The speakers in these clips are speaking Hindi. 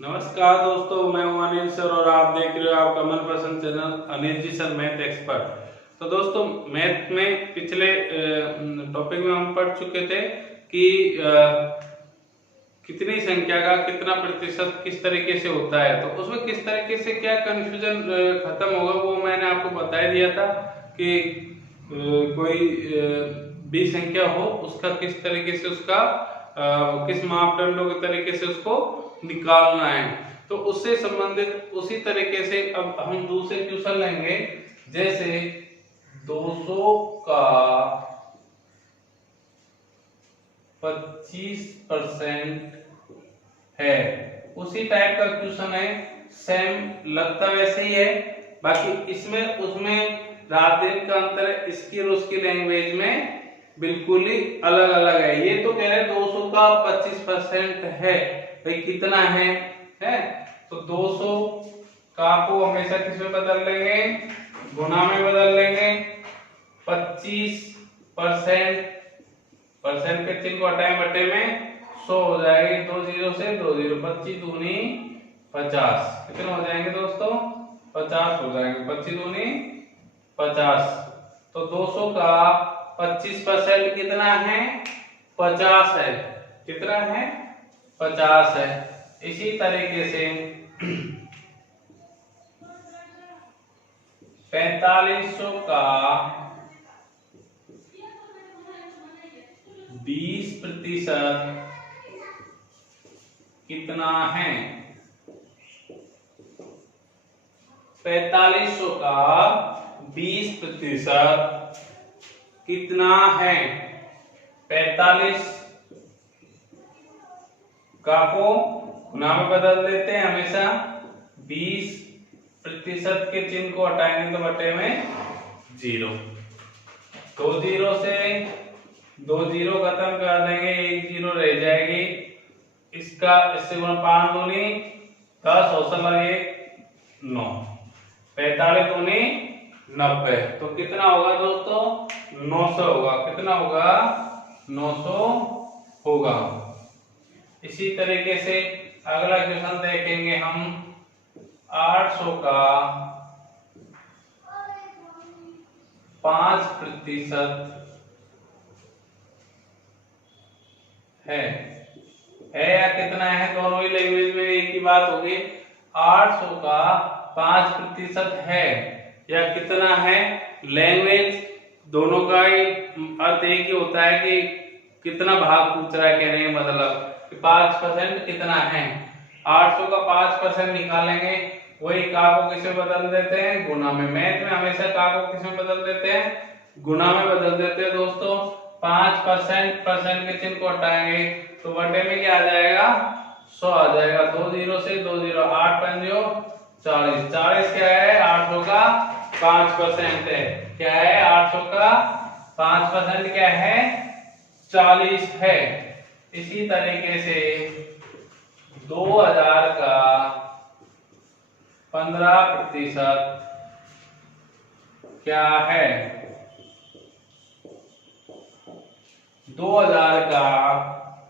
नमस्कार दोस्तों, मैं हूं अनिल सर और आप देख रहे हो आपका मनपसंद channel Anil ji sir math expert. तो दोस्तों, मैथ में पिछले टॉपिक में हम पढ़ चुके थे कि कितनी संख्या का कितना प्रतिशत किस तरीके से होता है। तो उसमें किस तरीके से क्या कंफ्यूजन खत्म होगा वो मैंने आपको बता ही दिया था कि कोई भी संख्या हो उसका किस तरीके से उसका किस मापदंडों के तरीके से उसको निकालना है। तो उससे संबंधित उसी तरीके से अब हम दूसरे क्वेश्चन लेंगे। जैसे 200 का 25% है, उसी टाइप का क्वेश्चन है, सेम लगता वैसे ही है, बाकी इसमें उसमें रात दिन का अंतर है, इसकी और उसकी लैंग्वेज में बिल्कुल ही अलग अलग है। ये तो कह रहे 200 का 25% है, भाई कितना है तो 200 का को हमेशा किस में बदल लेंगे, गुना में बदल लेंगे। 25% परसेंट के चिन्ह को हटाएं, बटे में 100 हो जाएगी, 2 जीरो से 2 जीरो, 25 दूनी 50, कितने हो जाएंगे दोस्तों, 50 हो जाएंगे, 25 दूनी 50। तो 200 का 25% कितना है, 50 है, कितना है, 50 है। इसी तरीके से 4500 का 20% कितना है, 4500 का 20% कितना है। 45 का को गुना में बदल देते हैं हमेशा, 20% के चिन्ह को हटाएंगे तो बटे में 0, 2 जीरो से 2 जीरो खत्म कर देंगे, 1 जीरो रह जाएगी, इसका इससे गुना 5 दूनी 10, औसत लगे 9, 45 दूनी 90, तो कितना होगा दोस्तों, 900 होगा, कितना होगा, 900 होगा। इसी तरीके से अगला क्वेश्चन देखेंगे हम, 800 का 5% है या कितना है, दोनों ही लैंग्वेज में एक ही बात होगी। 800 का 5% है या कितना है, लैंग्वेज दोनों का ही अर्थ एक ही होता है कि कितना भाग पूछ रहा है, कहने का मतलब 5% कितना है। 800 का 5% निकालेंगे, वही का को किसमें बदल देते हैं, गुना में। मैथ में हमेशा का को किसमें बदल देते हैं, गुना में बदल देते हैं दोस्तों। 5% के चिन्ह को हटाएंगे तो बटे में क्या आ जाएगा, 100 आ जाएगा, 2 जीरो से 2 जीरो, 8 पंजो 40, 40 क्या है, 800 का 5% है, क्या है, 800 का 5% क्या है, 40 है। इसी तरीके से 2000 का 15% क्या है, 2000 का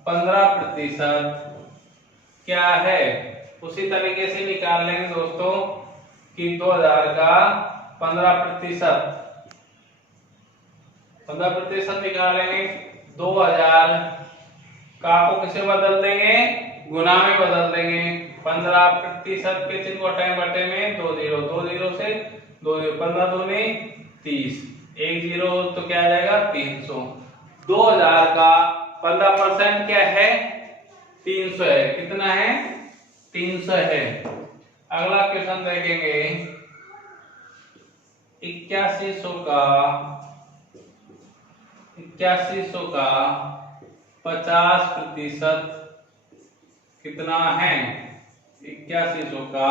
15% क्या है। उसी तरीके से निकाल लेंगे दोस्तों कि 2000 का 15% निकालेंगे, 2000 का को किसे बदल देंगे, गुना में बदल देंगे। 15% के चिन्ह को हटाएं, बटे में 2 जीरो, 2 जीरो से 2 जीरो, 15 दूनी 30, 1 जीरो तो क्या आ जाएगा, 300। 2000 का 15% क्या है, 300 है, कितना है, 300 है। अगला क्वेश्चन देखेंगे, 8100 का 50% कितना है, 8100 का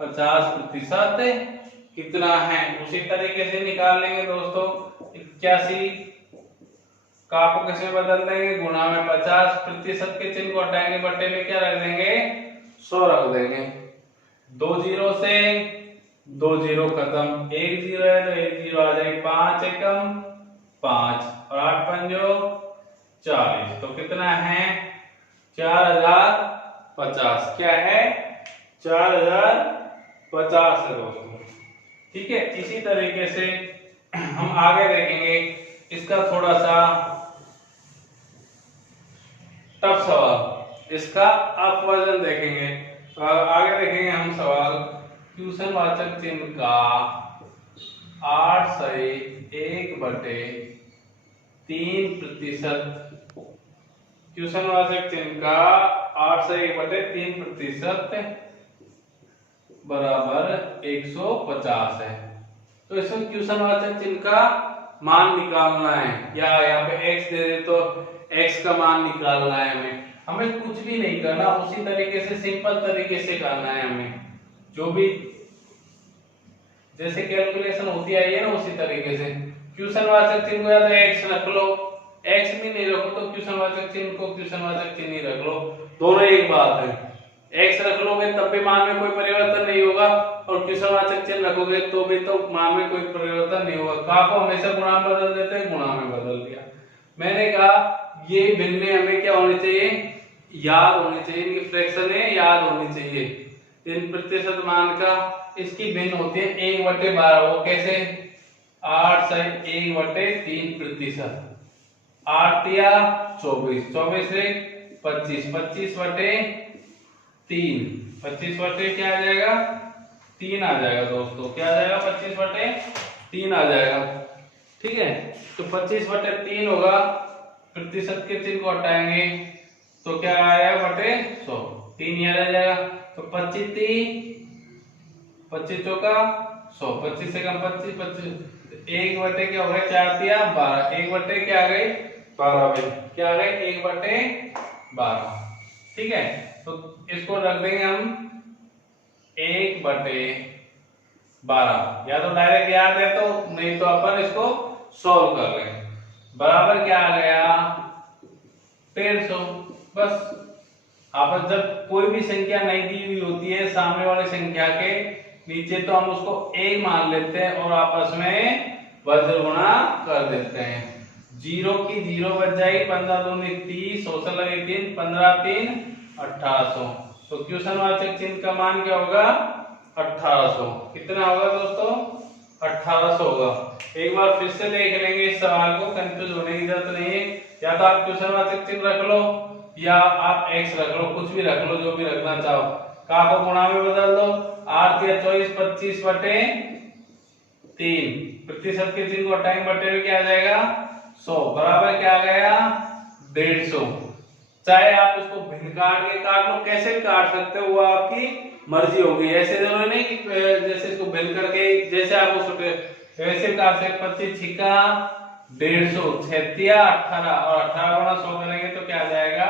50% कितना है। उसी तरीके से निकाल लेंगे दोस्तों, 81 का को किसमें बदल देंगे, गुना में। 50% के चिन्ह को हटाएंगे, बटे में क्या रख देंगे, 100 रख देंगे। 2 जीरो से 2 जीरो खत्म, 1 जीरो है तो 1 जीरो आ जाएगी, 5 एकम 5 और 8 पंजो 40, तो कितना है, 4000 4050 क्या है 4050 है दोस्तों। ठीक है, इसी तरीके से हम आगे देखेंगे इसका थोड़ा सा टफ सवाल, इसका आप वजन देखेंगे। तो आगे देखेंगे हम सवाल, क्वेश्चन वाचक चिन्ह का 8/1/3%, क्वेश्चन वाचक चिन्ह का 8/1/3% बराबर 150 है। तो इसमें क्वेश्चन वाचक चिन्ह का मान निकालना है, या यहाँ पे x दे दे तो x का मान निकालना है। हमें कुछ भी नहीं करना, उसी तरीके से सिंपल तरीके से करना है हमें, जो भी जैसे कैलकुलेशन होती आई है ना उसी तरीके से। क्वेश्चन वाचक चिन्ह को या तो x रख लो, x भी नहीं रखो तो क्वेश्चन वाचक चिन्ह को क्वेश्चन वाचक चिन्ह ही रख लो, दोनों एक बात है। x रख लोगे तब भी मान में कोई परिवर्तन नहीं होगा, और क्वेश्चन वाचक चिन्ह रखोगे तो भी तो मान में कोई परिवर्तन नहीं होगा। का को हमेशा गुणा में बदल देते हैं, गुणा में बदल दिया। मैंने कहा ये भिन्न हमें क्या होनी चाहिए, याद होनी चाहिए, इनकी फ्रैक्शन है याद होनी चाहिए। 3% मान का इसकी भिन्न होती है 1/12। वो कैसे, 8/1/3%, 8 या 24, 24 से 25, 25/3, 25 क्या आ जाएगा 3 आ जाएगा दोस्तों, क्या आ जाएगा 25/3 आ जाएगा। ठीक है, तो 25/3 होगा, प्रतिशत के चिन्ह को हटाएंगे तो क्या आएगा बटे 100, 3 याद आ जाएगा। तो 25 चौका 100, 25 से कम 25, 1/, क्या हो गया 4 या 12, 1/, क्या आ गई 12, क्या आ गई 1/12। ठीक है, तो इसको रख देंगे हम 1/12, या तो डायरेक्ट याद है तो, नहीं तो अपन इसको सॉल्व कर लेंगे। बराबर क्या आ गया 150। बस आप जब कोई भी संख्या नहीं दी हुई होती है सामने वाली संख्या के नीचे, तो हम उसको a मान लेते हैं और आपस में वज्र गुणा कर देते हैं। 0 की 0 बच जाएगी, 15 दूनी 30, 100 लगे 3, 15 3 1800। तो क्वेश्चन वाचक चिन्ह का मान क्या होगा 1800। कितना होगा दोस्तों 1800 होगा। एक बार फिर से देख लेंगे इस सवाल को, कंफ्यूज होने की जरूरत नहीं है। या तो आप क्वेश्चन वाचक चिन्ह रख लो या आप x रख लो, कुछ भी रख लो, जो भी रखना चाहो। का को गुणा में बदल दो, 8 या 24, 25/3, प्रतिशत के चिन्ह को हटाएंगे, बटे में क्या आ जाएगा 100, बराबर क्या आ गया 150। चाहे आप इसको भिन्न काट के काट लो, कैसे भी काट सकते हो, वो आपकी मर्जी होगी। ऐसे जरूरी नहीं कि जैसे इसको भिन्न करके जैसे आप उसको वैसे काट सकते। 25 छिका 150, 36 18, और 18 गुणा 100 करेंगे तो क्या आ जाएगा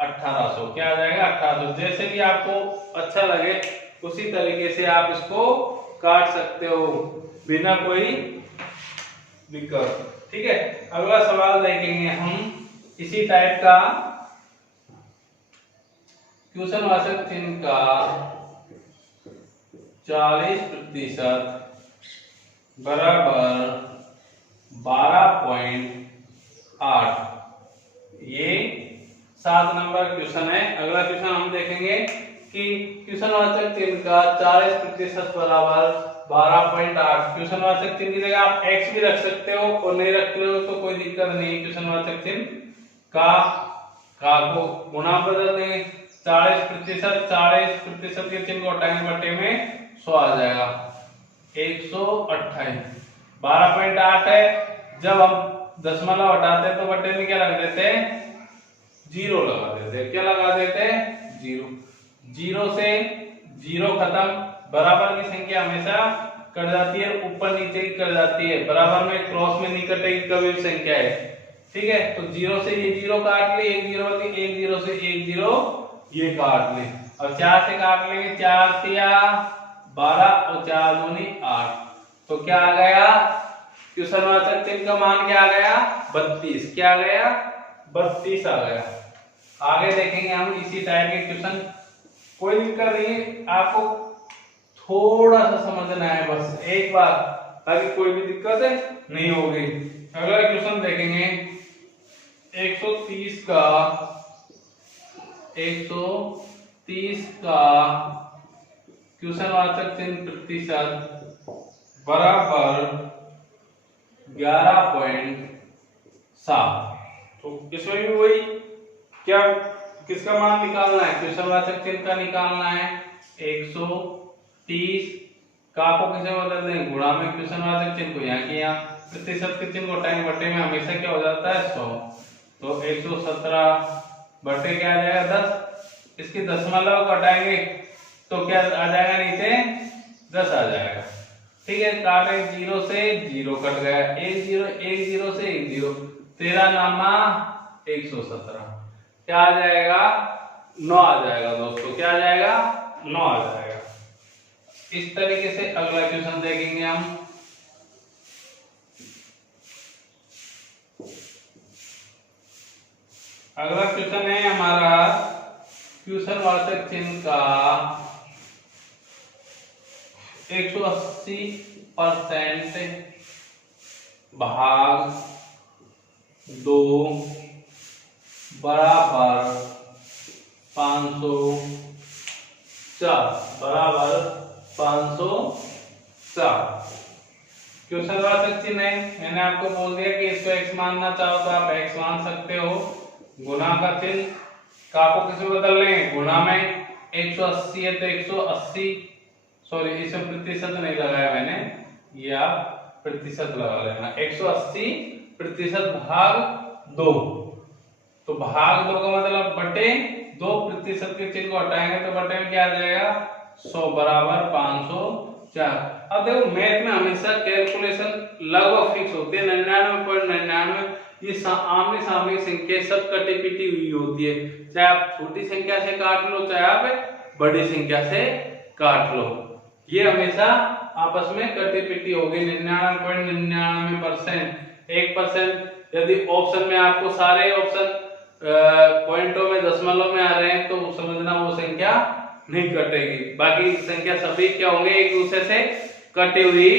1800, क्या आ जाएगा 1800। जैसे भी आपको अच्छा लगे उसी तरीके से आप इसको काट सकते हो बिना कोई विकल्प। ठीक है, अगला सवाल देखेंगे हम इसी टाइप का, क्वेश्चन वाचक चिन्ह का 40% बराबर 12.8। ये 7 नंबर क्वेश्चन है। अगला क्वेश्चन हम देखेंगे कि क्वेश्चन वाचक चिन्ह का 40% बराबर 12.8। क्वेश्चन वाचक चिन्ह की जगह आप x भी रख सकते हो और नहीं रखते हो तो कोई दिक्कत नहीं। क्वेश्चन वाचक चिन्ह का को गुणा बदल देंगे, 40% के चिन्ह को हटाएंगे, बटे में 100 आ जाएगा 128। 12.8 है, जब हम दशमलव हटाते हैं तो बटे में क्या लगा देते हैं 0 लगा देते हैं। क्या लगा देते हैं 0। 0 से 0 खत्म, बराबर की संख्या हमेशा कट जाती है, ऊपर नीचे की कट जाती है, बराबर में क्रॉस में नहीं कटेगी कभी भी संख्या है। ठीक है, तो 0 से ये 0 काट ली, 1 0 होती, 1 0 से 1 0 ये काट ले, और 4 से काट लेंगे, 4 या 12 और 4 दूनी 8। तो क्या आ गया क्वेश्चन वाचक चिन्ह का मान क्या आ गया 32। क्या आ गया 32 आ गया। आगे देखेंगे हम इसी टाइप के क्वेश्चन, कोई दिक्कत नहीं, आपको थोड़ा सा समझना है बस एक बार, ताकि कोई भी दिक्कत नहीं होगी। अगला क्वेश्चन देखेंगे 130 का 130 30 का क्वेश्चनवाचक चिन्ह प्रतिशत बराबर 11.7। तो इसमें भी वही क्या, किसका मान निकालना है, क्वेश्चनवाचक चिन्ह का निकालना है। 130 का को किसे बदल देंगे, गुणा में क्वेश्चनवाचक चिन्ह को यहाँ के यहाँ, प्रतिशत के चिन्ह को हटाएंगे, बटे में हमेशा क्या हो जाता है 100। तो 117 बटे क्या आ जाएगा 10, इसकी दशमलव को हटाएंगे तो क्या आ जाएगा, नीचे 10 आ जाएगा। ठीक है, काटे 0 से 0 कट गया, 1 0 से 1 0, 13 नामा 117, क्या आ जाएगा 9 आ जाएगा दोस्तों, क्या आ जाएगा 9 आ जाएगा। इस तरीके से अगला क्वेश्चन देखेंगे हम। अगला क्वेश्चन है हमारा क्वेश्चनवाचक चिन्ह का 180% भाग 2 बराबर 504 क्वेश्चनवाचक चिन्ह है। मैंने आपको बोल दिया कि इसको x मानना चाहो तो आप x मान सकते हो। गुणा का चिन्ह का को किसमें बदल लेंगे, गुणा में 180 है तो 180, सॉरी इसमें प्रतिशत नहीं लगाया मैंने, ये आप प्रतिशत लगा लेना। 180 प्रतिशत भाग 2, तो भाग 2 का मतलब बटे 2, प्रतिशत के चिन्ह को हटाएंगे तो बटे में क्या आ जाएगा 100 बराबर 504। अब देखो मैथ में हमेशा कैलकुलेशन लगभग फिक्स होती है 99.99। ये आमने सामने संख्या सब कटी पिटी हुई होती है, चाहे आप छोटी संख्या से काट लो चाहे आप बड़ी संख्या से काट लो, ये हमेशा आपस में कटी पिटी होगी 99.99%। 1% यदि ऑप्शन में आपको सारे ऑप्शन पॉइंटों में दशमलव में आ रहे हैं तो समझना वो संख्या नहीं कटेगी, बाकी संख्या सभी क्या होंगे एक दूसरे से कटी हुई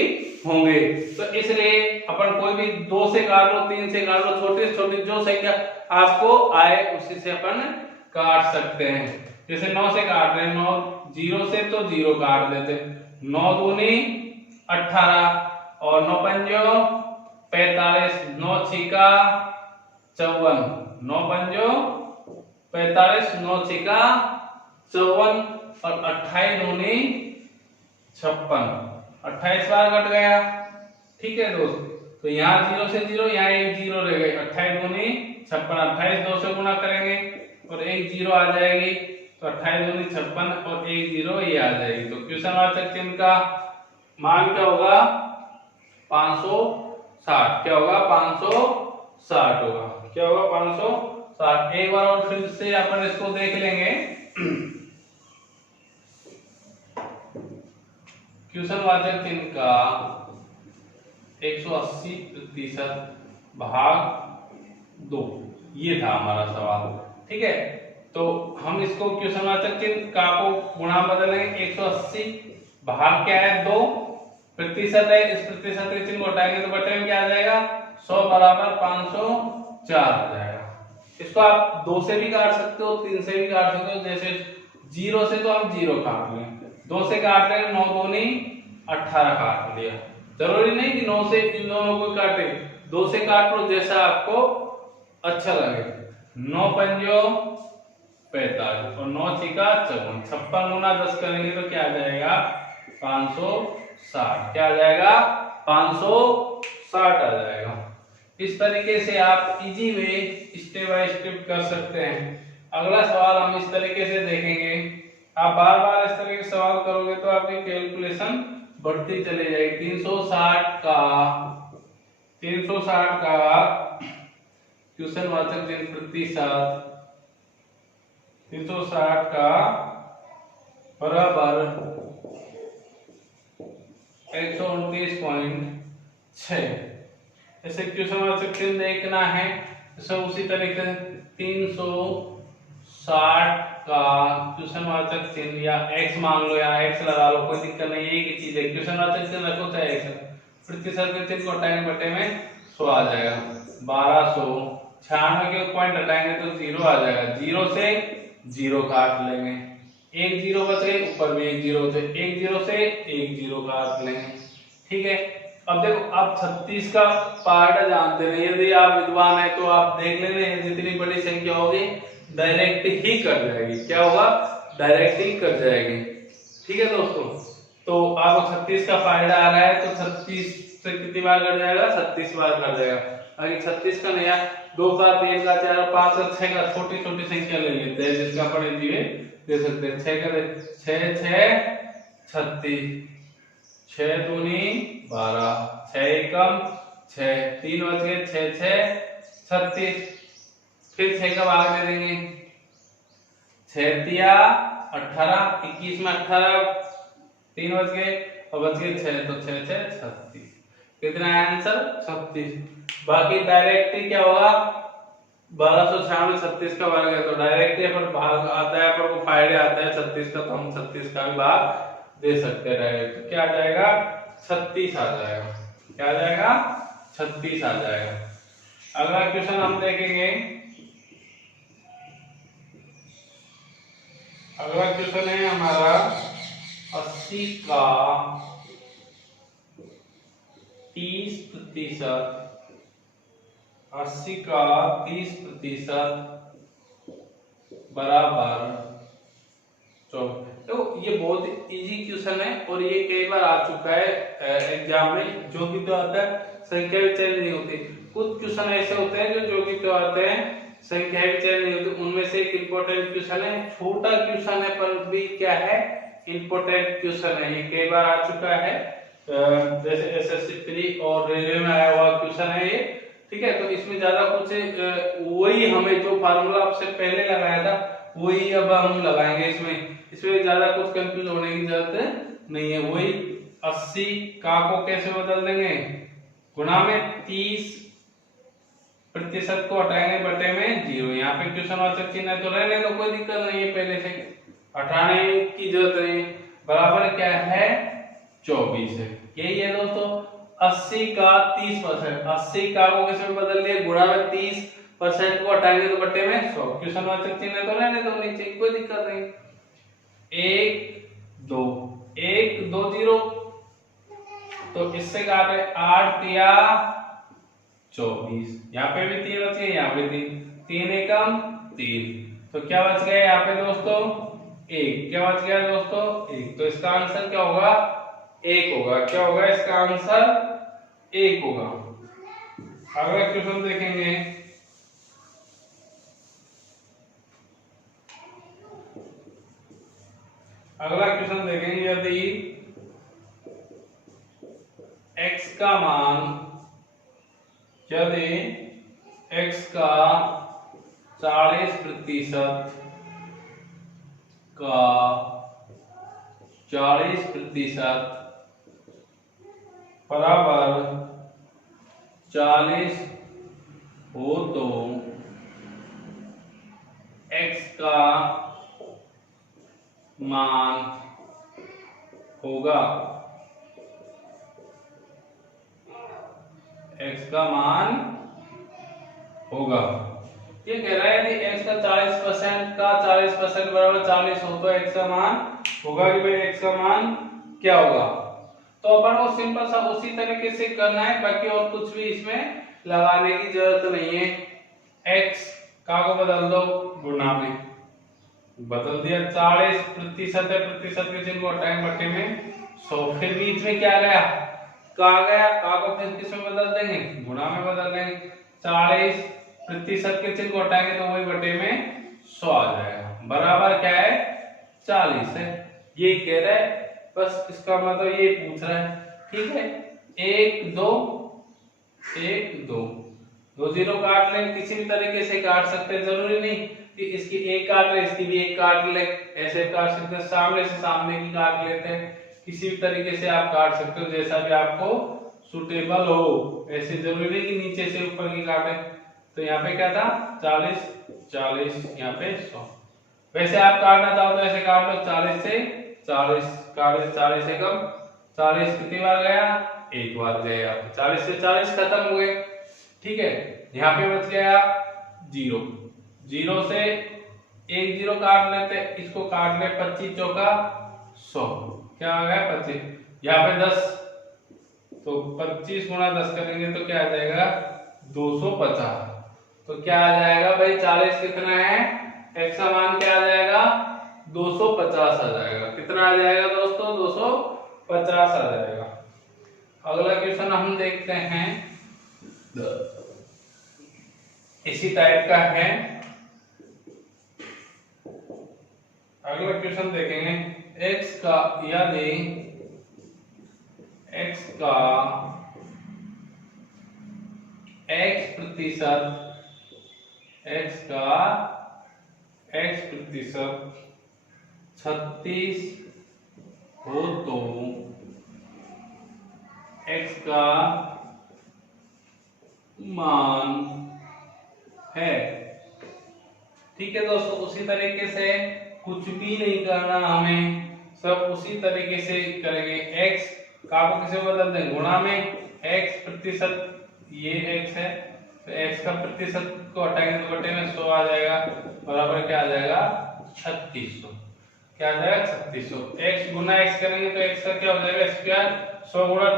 होंगे। तो इसलिए अपन कोई भी 2 से काट लो, 3 से काट लो, छोटी से छोटी जो संख्या आपको आए उसी से अपन काट सकते हैं। जैसे 9 से काट रहे हैं, 9 0 से तो 0 काट देते, 9 दूनी 18 और 9 पंजो 45, 9 छिका 54, 9 पंजो 45, 9 छिका 54 और 28 दूनी 56, 28 बार कट गया। ठीक है दोस्त, तो यहाँ 0 से 0, यहाँ एक 0 रह गई, 28 दूनी 56, 28 2 से गुणा करेंगे और एक 0 आ जाएगी, तो 28 दूनी 56 और एक 0 ये आ जाएगी। तो क्वेश्चनवाचक चिन्ह का मान क्या होगा 560, क्या होगा 560 होगा, क्या होगा 560। एक बार और फिर से अपन इसको देख लेंगे। क्वेश्चनवाचक चिन्ह का 180% भाग 2, ये था हमारा सवाल। ठीक है, तो हम इसको क्वेश्चनवाचक चिन्ह का को गुणा बदलेंगे, 180 भाग क्या है 2, प्रतिशत है, इस प्रतिशत के चिन्ह को हटाएंगे तो बटे में क्या आ जाएगा 100 बराबर 504 आ जाएगा। इसको आप 2 से भी काट सकते हो, 3 से भी काट सकते हो। जैसे 0 से तो हम 0 काट लें, 2 से काट रहे हैं 9 दूनी 18 काट लिया, जरूरी नहीं कि 9 से इन दोनों को काटे, 2 से काट लो जैसा आपको अच्छा लगे। 9 पंजो 45 और 9 छिका 54, 56 गुना 10 करेंगे तो क्या आ जाएगा 560, क्या आ जाएगा 560 आ जाएगा। इस तरीके से आप easy way step by step कर सकते हैं। अगला सवाल हम इस तरीके से देखेंगे, आप बार बार इस तरह के सवाल करोगे तो आपकी कैलकुलेशन बढ़ती चली जाएगी। 360 का क्वेश्चनवाचक चिन्ह प्रतिशत 360 का बराबर 129.6। ऐसे क्वेश्चनवाचक चिन्ह देखना है, तो उसी तरीके से 360 का क्वेश्चनवाचक चिन्ह या x मान लो या x लगा लो, कोई दिक्कत नहीं, एक ही चीज है। क्वेश्चनवाचक चिन्ह रखो चाहे x, प्रतिशत के चिन्ह को हटाएंगे बटे में 100 आ जाएगा। 1296 के पॉइंट हटाएंगे तो 0 आ जाएगा, 0 से 0 काट लेंगे, एक जीरो बच गए, ऊपर भी एक जीरो, तो एक जीरो से एक जीरो काट लेंगे। ठीक है, अब देखो, आप 36 का पार्ट जानते नहीं, यदि आप विद्वान है तो आप देख लेना, जितनी बड़ी संख्या होगी डायरेक्ट ही कट जाएगी। क्या होगा? डायरेक्ट ही कट जाएगी। ठीक है दोस्तों, तो आपको 36 का फायदा आ रहा है, तो 36 से कितनी बार कट जाएगा? 36 बार कट जाएगा। अगर 36 का नहीं है, 2 का, 3 का, 4 का, 5 का, 6 का, छोटी छोटी संख्या ले लेते हैं जिसका अपन दे सकते हैं। 6 का 6 6 36, 6 दूनी 12, 6 एकम 6, 3 बच गए, 6 6 36, फिर 6 का भाग दे देंगे, 6 तिया 18, 21 में 18, 3 बच गए और बच गए 6, तो 6 6 36। कितना है आंसर? 36। बाकी डायरेक्ट क्या होगा? 1296 में 36 का वर्ग है, तो डायरेक्ट पर भाग आता है, पर वो फायदे आता है 36 का, तो हम 36 का भी भाग दे सकते हैं डायरेक्ट। क्या आ जाएगा? 36 आ जाएगा। क्या आ जाएगा? 36 आ जाएगा। अगला क्वेश्चन हम देखेंगे। अगला क्वेश्चन है हमारा 80 का 30%, 80 का 30% बराबर 24। तो ये बहुत इजी क्वेश्चन है और ये कई बार आ चुका है एग्जाम में। जो कि तो आता है, संख्या भी चेंज नहीं होती। कुछ क्वेश्चन ऐसे होते हैं जो कि तो आते हैं, संख्या भी चेंज नहीं होती। उनमें से एक इंपॉर्टेंट क्वेश्चन है, छोटा क्वेश्चन है पर भी क्या है? इंपॉर्टेंट क्वेश्चन है। ये कई बार आ चुका है, जैसे एसएससी 3 और रेलवे में आया हुआ क्वेश्चन है ये। ठीक है, तो इसमें ज्यादा कुछ वही हमें जो फार्मूला आपसे पहले लगाया था वही अब हम लगाएंगे इसमें ज्यादा कुछ कंफ्यूज होने की जरूरत नहीं है। वही 80 का को कैसे बदल देंगे? गुणा में 30% को हटाएंगे, बटे में 0। यहाँ पे क्वेश्चन वाचक चिन्ह है तो रहने दो, कोई दिक्कत नहीं है, पहले से हटाने की जरूरत नहीं। बराबर क्या है? 24 है। यही है दोस्तों, 80 का 30%, 80 का को कैसे बदल लिए? गुणा में 30% को हटाएंगे तो बटे में 100। क्वेश्चन वाचक चिन्ह है तो रहने दो नीचे, कोई दिक्कत नहीं। 1 2 1 2 0, तो इससे काटे 8 तिया 24। यहाँ पे भी 3 बच गए, यहाँ पे 3 एकम 3, तो क्या बच गया यहाँ पे दोस्तों? 1। क्या बच गया दोस्तों? 1। तो इसका आंसर क्या होगा? 1 होगा। क्या होगा इसका आंसर? 1 होगा। अगला क्वेश्चन देखेंगे। अगला क्वेश्चन देखेंगे, यदि x का मान, यदि x का 40% का 40% बराबर 40 हो तो x का मान होगा, x का मान होगा। ये कह रहा है यदि x का 40% का 40% बराबर 40 हो तो x का मान होगा कि भाई x का मान क्या होगा। तो अपन को सिंपल सा उसी तरीके से करना है, बाकी और कुछ भी इसमें लगाने की जरूरत नहीं है। x का को बदल दो, गुणा में बदल दिया, 40% है, प्रतिशत के चिन्ह को हटाएंगे, बटे में 100। फिर बीच में क्या गया? का गया, का को फिर किस में बदल देंगे? गुणा में बदल देंगे। 40% के चिन्ह को हटाएंगे तो वही बटे में 100 आ जाएगा। बराबर क्या है? 40 है। ये कह रहा है, बस इसका मतलब ये पूछ रहा है। ठीक है, 1 2 1 2 2 0 काट लें, किसी भी तरीके से काट सकते हैं, जरूरी नहीं कि इसकी एक काट ले इसकी भी एक काट ले, ऐसे काट सकते हैं, सामने से सामने की काट लेते हैं, किसी भी तरीके से आप काट सकते हो, जैसा भी आपको सुटेबल हो। ऐसे जरूरी नहीं कि नीचे से ऊपर की काटे। तो यहाँ पे क्या था? 40 40, यहाँ पे 100। वैसे आप काटना चाहो तो ऐसे काट लो, 40 से 40 काट, 40 से कम 40 कितनी बार गया? एक बार गया, 40 से 40 खत्म हो गए। ठीक है, यहाँ पे बच गया 0, 0 से एक जीरो काट लेते, इसको काट ले, 25 चौका 100, क्या आ गया 25, यहाँ पे 10, तो 25 गुणा 10 करेंगे तो क्या आ जाएगा 250। तो क्या आ जाएगा भाई 40 कितना है, x का मान क्या आ जाएगा 250 आ जाएगा। कितना आ जाएगा दोस्तों 250 आ जाएगा। अगला क्वेश्चन हम देखते हैं, इसी टाइप का है। अगला क्वेश्चन देखेंगे, x का यदि x का x प्रतिशत x प्रतिशत 36 हो तो x का मान है। ठीक है दोस्तों, उसी तरीके से कुछ भी नहीं करना हमें, सब उसी तरीके से करेंगे। x का को किसे बदल दें गुणा में, x प्रतिशत ये x है तो x का प्रतिशत को हटाएंगे तो बटे में 100 आ जाएगा, बराबर क्या आ जाएगा 3600। क्या आ जाएगा 3600। x गुना x करेंगे तो x का क्या हो जाएगा स्क्वायर, 100 गुणा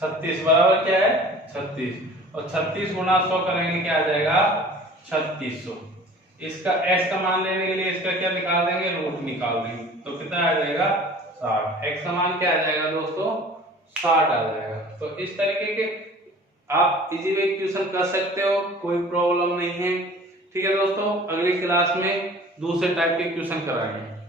36 बराबर क्या है 36, और 36 गुणा 100 करेंगे क्या आ जाएगा 3600। इसका x का मान लेने के लिए इसका क्या निकाल देंगे, रूट निकाल देंगे, तो कितना आ जाएगा 60। x का मान क्या आ जाएगा दोस्तों 60 आ जाएगा। तो इस तरीके के आप इजी वे क्वेश्चन कर सकते हो, कोई प्रॉब्लम नहीं है। ठीक है दोस्तों, अगली क्लास में दूसरे टाइप के क्वेश्चन कराएंगे।